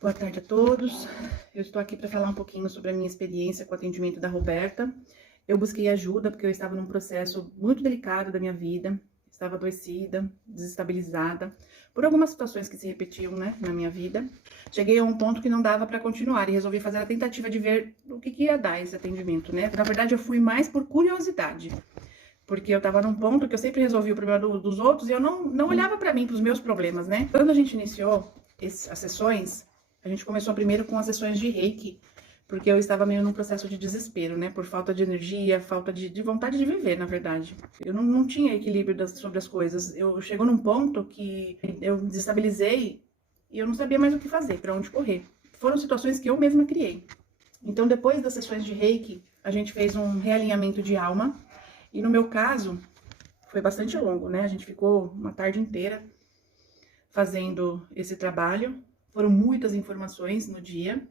Boa tarde a todos. Eu estou aqui para falar um pouquinho sobre a minha experiência com o atendimento da Roberta. Eu busquei ajuda porque eu estava num processo muito delicado da minha vida. Estava adoecida, desestabilizada, por algumas situações que se repetiam, né, na minha vida. Cheguei a um ponto que não dava para continuar e resolvi fazer a tentativa de ver o que ia dar esse atendimento, né? Na verdade, eu fui mais por curiosidade, porque eu estava num ponto que eu sempre resolvi o problema dos outros e eu não olhava para mim, para os meus problemas, né? Quando a gente iniciou as sessões, a gente começou primeiro com as sessões de Reiki, porque eu estava meio num processo de desespero, né? Por falta de energia, falta de vontade de viver, na verdade. Eu não tinha equilíbrio sobre as coisas. Eu chegou num ponto que eu me desestabilizei e eu não sabia mais o que fazer, para onde correr. Foram situações que eu mesma criei. Então, depois das sessões de Reiki, a gente fez um realinhamento de alma. E no meu caso, foi bastante longo, né? A gente ficou uma tarde inteira fazendo esse trabalho. Foram muitas informações no dia.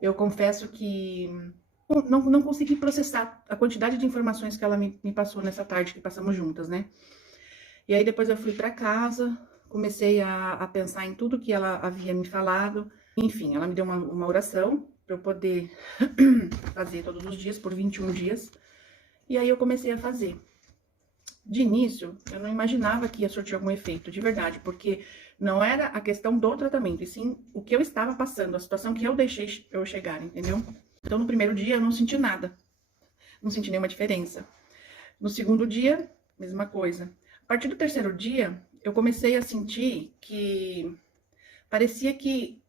Eu confesso que não consegui processar a quantidade de informações que ela me passou nessa tarde que passamos juntas, né? E aí depois eu fui para casa, comecei a pensar em tudo que ela havia me falado. Enfim, ela me deu uma oração para eu poder fazer todos os dias, por 21 dias. E aí eu comecei a fazer. De início, eu não imaginava que ia surtir algum efeito, de verdade, porque não era a questão do tratamento, e sim o que eu estava passando, a situação que eu deixei eu chegar, entendeu? Então, no primeiro dia, eu não senti nada, não senti nenhuma diferença. No segundo dia, mesma coisa. A partir do terceiro dia, eu comecei a sentir que parecia que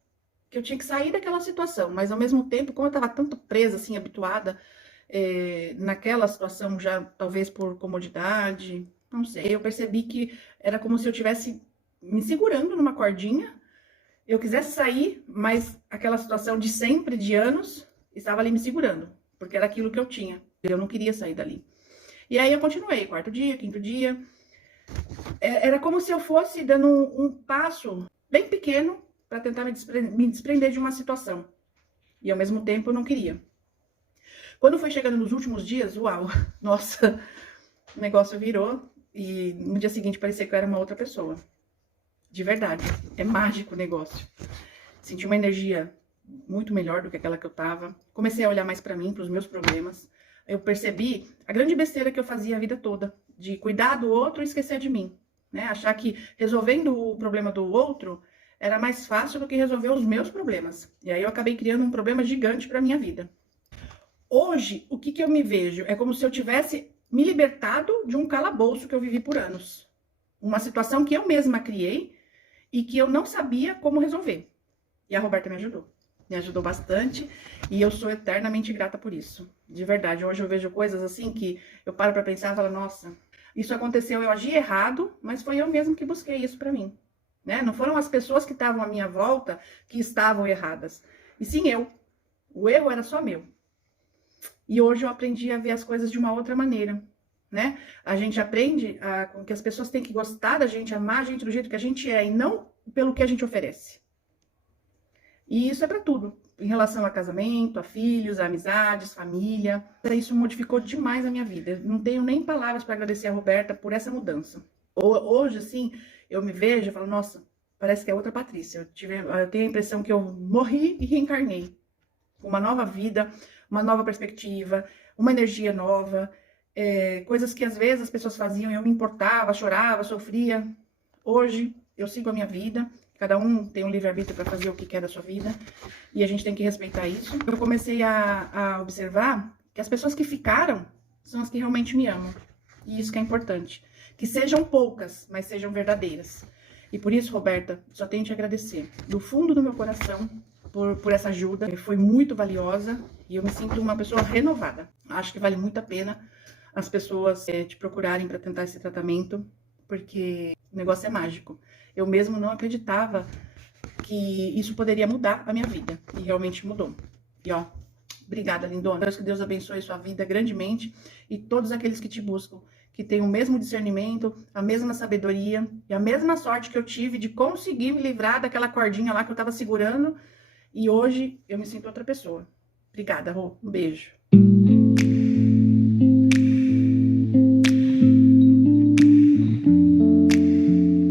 eu tinha que sair daquela situação, mas ao mesmo tempo, como eu estava tanto presa, assim, habituada, naquela situação já, talvez por comodidade, não sei, eu percebi que era como se eu tivesse me segurando numa cordinha, eu quisesse sair, mas aquela situação de sempre, de anos, estava ali me segurando, porque era aquilo que eu tinha, eu não queria sair dali. E aí eu continuei, quarto dia, quinto dia, era como se eu fosse dando um passo bem pequeno para tentar me desprender de uma situação, e ao mesmo tempo eu não queria. Quando foi chegando nos últimos dias, uau, nossa, o negócio virou e no dia seguinte parecia que eu era uma outra pessoa. De verdade, é mágico o negócio. Senti uma energia muito melhor do que aquela que eu tava. Comecei a olhar mais pra mim, pros meus problemas. Eu percebi a grande besteira que eu fazia a vida toda, de cuidar do outro e esquecer de mim, né? Achar que resolvendo o problema do outro era mais fácil do que resolver os meus problemas. E aí eu acabei criando um problema gigante pra minha vida. Hoje, o que eu me vejo? É como se eu tivesse me libertado de um calabouço que eu vivi por anos. Uma situação que eu mesma criei e que eu não sabia como resolver. E a Roberta me ajudou bastante e eu sou eternamente grata por isso. De verdade, hoje eu vejo coisas assim que eu paro pra pensar e falo, nossa, isso aconteceu, eu agi errado, mas foi eu mesmo que busquei isso pra mim. Né? Não foram as pessoas que estavam à minha volta que estavam erradas, e sim eu. O erro era só meu. E hoje eu aprendi a ver as coisas de uma outra maneira, né? A gente aprende que as pessoas têm que gostar da gente, amar a gente do jeito que a gente é e não pelo que a gente oferece. E isso é para tudo, em relação a casamento, a filhos, a amizades, família. Isso modificou demais a minha vida. Eu não tenho nem palavras para agradecer a Roberta por essa mudança. Hoje, assim, eu me vejo e falo, nossa, parece que é outra Patrícia. Eu tenho a impressão que eu morri e reencarnei. Uma nova vida, uma nova perspectiva, uma energia nova, coisas que às vezes as pessoas faziam e eu me importava, chorava, sofria. Hoje eu sigo a minha vida, cada um tem um livre-arbítrio para fazer o que quer da sua vida e a gente tem que respeitar isso. Eu comecei a observar que as pessoas que ficaram são as que realmente me amam e isso que é importante. Que sejam poucas, mas sejam verdadeiras. E por isso, Roberta, só tenho te agradecer do fundo do meu coração por essa ajuda, foi muito valiosa e eu me sinto uma pessoa renovada. Acho que vale muito a pena as pessoas te procurarem para tentar esse tratamento, porque o negócio é mágico. Eu mesmo não acreditava que isso poderia mudar a minha vida, e realmente mudou. E ó, obrigada, lindona. Que Deus abençoe sua vida grandemente e todos aqueles que te buscam, que tenham o mesmo discernimento, a mesma sabedoria e a mesma sorte que eu tive de conseguir me livrar daquela cordinha lá que eu estava segurando. E hoje eu me sinto outra pessoa. Obrigada, Rô. Um beijo.